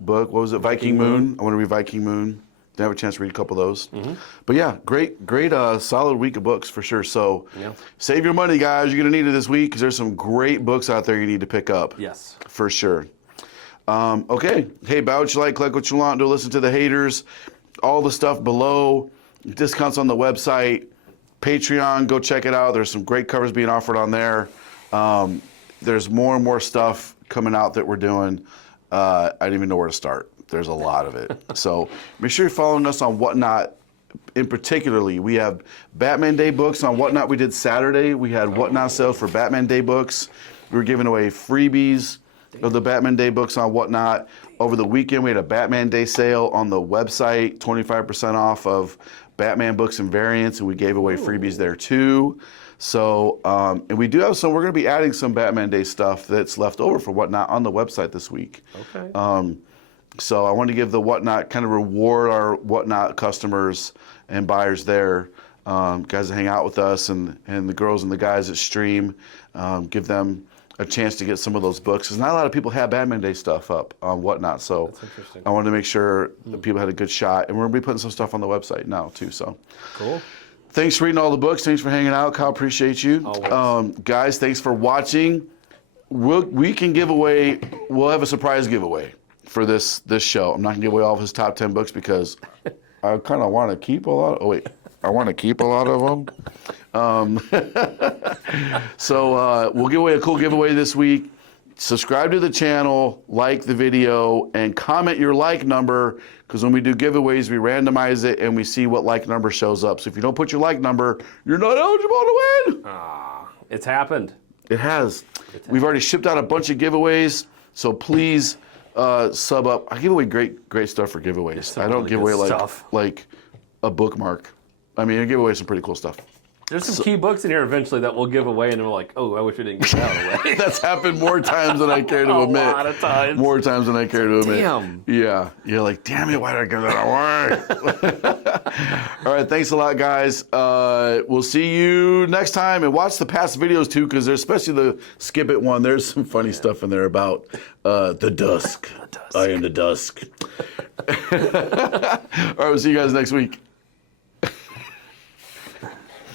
book. What was it? Viking Moon. I want to read Viking Moon. Didn't have a chance to read a couple of those. But yeah, great, solid week of books for sure. So Yeah. save your money, guys. You're gonna need it this week because there's some great books out there you need to pick up. Yes. For sure. Okay. Hey, buy what you like what you want. Don't listen to the haters. All the stuff below. Discounts on the website. Patreon. Go check it out. There's some great covers being offered on there. There's more and more stuff coming out that we're doing. I don't even know where to start. There's a lot of it. So make sure you're following us on Whatnot. In particularly, we have Batman Day books on Whatnot. We did Saturday. We had Whatnot sales for Batman Day books. We were giving away freebies of the Batman Day books on Whatnot. Over the weekend, we had a Batman Day sale on the website, 25% off of Batman books and variants, and we gave away freebies there too. So, and we do have we're going to be adding some Batman Day stuff that's left over for Whatnot on the website this week. Okay. So I want to give the Whatnot, kind of reward our Whatnot customers and buyers there, guys that hang out with us and the girls and the guys that stream, give them a chance to get some of those books. Because not a lot of people have Batman Day stuff up on Whatnot. So That's interesting. I wanted to make sure that people had a good shot. And we're going to be putting some stuff on the website now too. So Cool. thanks for reading all the books. Thanks for hanging out. Kyle, appreciate you. Always. Guys, thanks for watching. We can give away, we'll have a surprise giveaway for this show. I'm not going to give away all of his top 10 books because I kind of want to keep a lot. I want to keep a lot of them. So we'll give away a cool giveaway this week. Subscribe to the channel, like the video, and comment your like number because when we do giveaways, we randomize it and we see what like number shows up. So if you don't put your like number, you're not eligible to win. It's happened. It has. We've already shipped out a bunch of giveaways, so please sub up. I give away great stuff for giveaways. I don't really give good away stuff. like a bookmark. I mean, I give away some pretty cool stuff. There's some key books in here eventually that we'll give away, and we're like, oh, I wish we didn't give that away. That's happened more times than I care to A admit. lot of times. More times than I care to admit. Damn. Yeah. You're like, damn it, why did I give that away? All right, thanks a lot, guys. We'll see you next time. And watch the past videos, too, because there's especially the Skip It one. There's some funny stuff in there about the dusk. I am the dusk. All right, we'll see you guys next week.